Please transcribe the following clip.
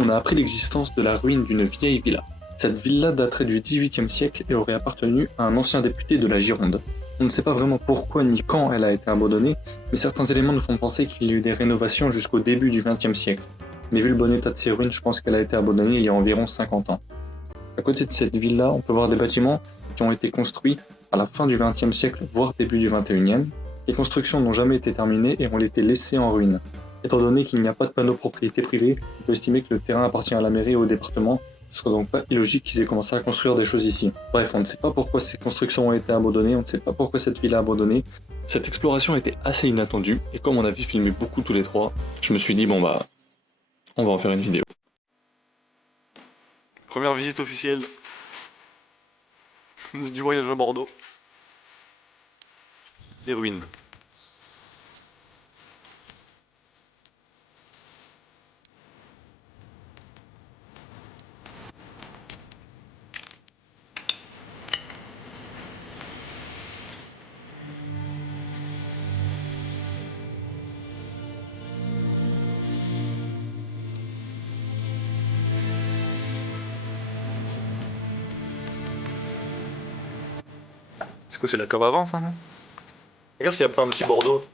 on a appris l'existence de la ruine d'une vieille villa. Cette villa daterait du XVIIIe siècle et aurait appartenu à un ancien député de la Gironde. On ne sait pas vraiment pourquoi ni quand elle a été abandonnée, mais certains éléments nous font penser qu'il y a eu des rénovations jusqu'au début du XXe siècle. Mais vu le bon état de ces ruines, je pense qu'elle a été abandonnée il y a environ 50 ans. À côté de cette villa, on peut voir des bâtiments qui ont été construits à la fin du XXe siècle, voire début du XXIe. Les constructions n'ont jamais été terminées et ont été laissées en ruine. Étant donné qu'il n'y a pas de panneau propriété privée, on peut estimer que le terrain appartient à la mairie et au département. Ce serait donc pas illogique qu'ils aient commencé à construire des choses ici. Bref, on ne sait pas pourquoi ces constructions ont été abandonnées, on ne sait pas pourquoi cette villa a abandonné. Cette exploration était assez inattendue, et comme on avait filmé beaucoup tous les trois, je me suis dit bon bah, on va en faire une vidéo. Première visite officielle du voyage à Bordeaux. Les ruines. C'est quoi, c'est la cave avant ça, non? Regarde s'il y a pas un petit Bordeaux.